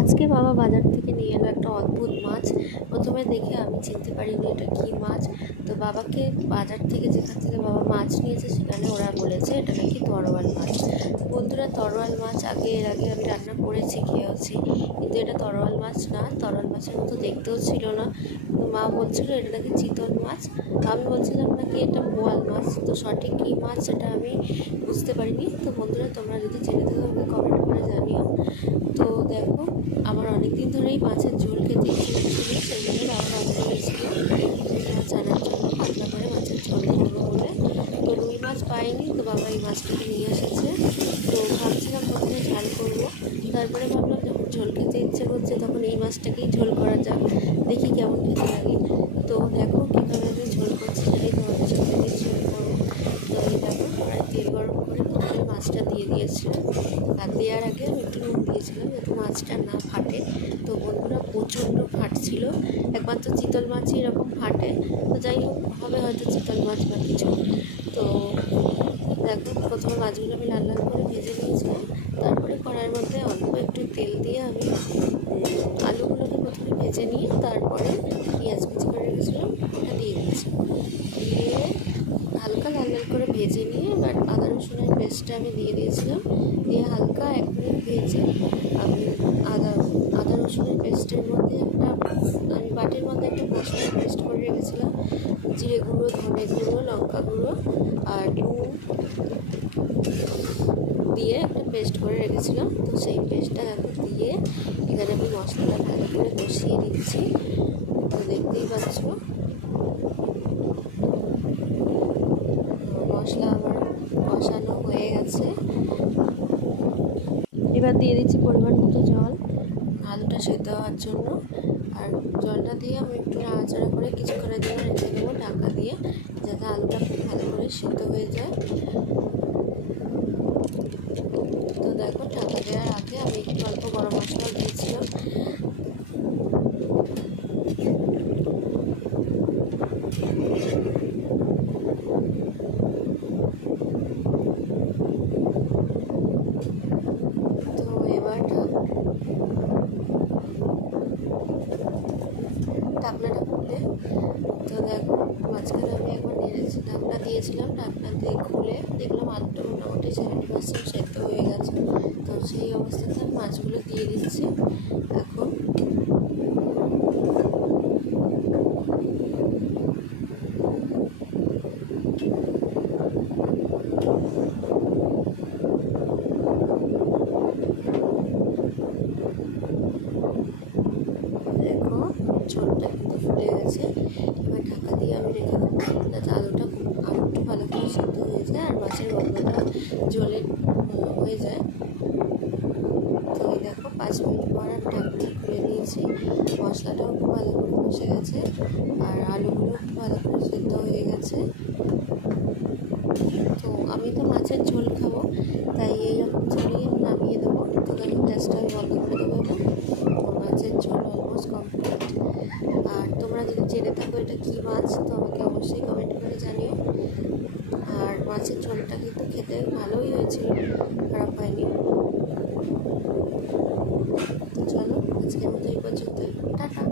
আজকে বাবা বাজার থেকে নিয়ে এলো একটা অদ্ভুত মাছ। প্রথমে দেখে আমি চিনতে পারিনি এটা কী মাছ। তো বাবাকে বাজার থেকে যেখান থেকে বাবা মাছ নিয়েছে সেখানে ওরা বলেছে এটা নাকি তরোয়াল মাছ। বন্ধুরা, তরোয়াল মাছ এর আগে আমি রান্না করেছি, খেয়েওছি, কিন্তু এটা তরোয়াল মাছ না, তরোয়াল মাছের মতো দেখতেও ছিল না। মা বলছিল এটা নাকি চিতল মাছ, আমি বলছিলাম নাকি এটা বোয়াল মাছ। তো সঠিক কী মাছ সেটা আমি বুঝতে পারিনি। তো বন্ধুরা, তোমরা যদি জেনে থাকো আমাকে কমেন্ট করে জানিও। তো দেখো, আমার অনেক দিন ধরেই মাছের ঝোল খেতে ইচ্ছে করছিল, সেই জন্য বাবা বাজারে গেছিলো জানার জন্য পাতলা করে মাছের ঝোল করবো বলে। তো রুই মাছ পাইনি, তো বাবা এই মাছটাকে নিয়ে এসেছে। তো ভাবছিলাম প্রথমে ঝাল করবো, তারপরে ভাবলাম যখন ঝোল খেতে ইচ্ছে করছে তখন এই মাছটাকেই ঝোল করা যাক, দেখি কেমন খেতে লাগে। তো দেখো কীভাবে আমি ঝোল করছি সেটাই তোমাদের সাথে দিয়ে শেয়ার করবো। তো এই দেখো, কড়াই তেল গরম করে প্রথমে মাছটা দিয়ে দিয়েছিলাম, আর দেওয়ার আগে আমি একটু নুন দিয়েছিলাম যাতে মাছটা না ফাটে। তো বন্ধুরা, প্রচণ্ড ফাটছিল, একমাত্র চিতল মাছই এরকম ফাটে। তো যাই হোক, হবে হয়তো চিতল মাছ বা কিছু। তো দেখো, প্রথমে মাছগুলো আমি লাল লাল করে ভেজে নিয়েছিলাম, তারপরে কড়াইয়ের মধ্যে অল্প একটু তেল দিয়ে আমি আলুগুলোকে প্রথমে ভেজে নিয়ে তারপরে পেঁয়াজ কুচি করে রেখেছিলাম ওটা দিয়ে দিয়েছি। দিয়ে হালকা লাল লাল করে ভেজে নিয়ে এবার আদা রসুনের পেস্টটা আমি দিয়ে দিয়েছিলাম। দিয়ে হালকা 1 মিনিট ভেজে আমি আদা রসুনের পেস্টের মধ্যে আমি বাটির মধ্যে একটা মশলার পেস্ট করে রেখেছিলাম, জিরে গুঁড়ো, ধনে গুঁড়ো, লঙ্কা গুঁড়ো আর নুন দিয়ে একটা পেস্ট করে রেখেছিলাম। তো সেই পেস্টটা দিয়ে এখানে আমি মশলাটা ভালো করে কষিয়ে দিচ্ছি। তো দেখতেই পাচ্ছ মশলা আমার কষানো হয়ে গেছে। এবার দিয়ে দিচ্ছি পরিমাণ মতো জল আলুটা সেদ্ধ হওয়ার জন্য। আর জলটা দিয়ে আমি একটু নাড়াচাড়া করে কিছুক্ষণের জন্য রেখে দেবো ঢাকা দিয়ে, যাতে আলুটা খুব ভালো করে সেদ্ধ হয়ে যায়। তো দেখো, ঢাকা দেওয়ার আগে আমি একটু অল্প গরম মশলা দিয়েছিলাম। তো এবার ঢাকনাটা খুলে, তো দেখো মাঝখানে আমি একবার নেড়েছি, ঢাকনা দিয়েছিলাম, ঢাকনা দিয়ে খুলে দেখলাম আলুটা মোটামুটি 70% সেদ্ধ হয়ে গেছে। তো সেই অবস্থাতে আমি মাছগুলো দিয়ে দিচ্ছি। এখন দেখো ঝোলটা কিন্তু ফুটে গেছে। এবার ঢাকা দিয়ে আমি রেখে দেবো যাতে আলুটা আর একটু ভালো করে সেদ্ধ হয়ে যায় আর মাছের গন্ধটা ঝোলে হয়ে যায়। তো এই দেখো 5 মিনিট পর আমি ঢাকনা খুলে দিয়েছি, মশলাটাও খুব ভালো করে কষে গেছে আর আলুগুলো খুব ভালো করে সেদ্ধ হয়ে গেছে। তো আমি তো মাছের ঝোল খাবো, তাই এইরকম ঝোলই আমি নামিয়ে দেবো। তো আমি গ্যাসটা বন্ধ করে দেবো এবং মাছের ঝোল অলমোস্ট কমপ্লিট। আর তোমরা যদি জেনে থাকো এটা কী মাছ তো আমাকে অবশ্যই কমেন্ট করে জানিও। আর মাছের ঝোলটা কিন্তু খেতে ভালোই হয়েছিল, খারাপ হয়নি। তো চলো, আজকের মতো এই পর্যন্তই, টাটা।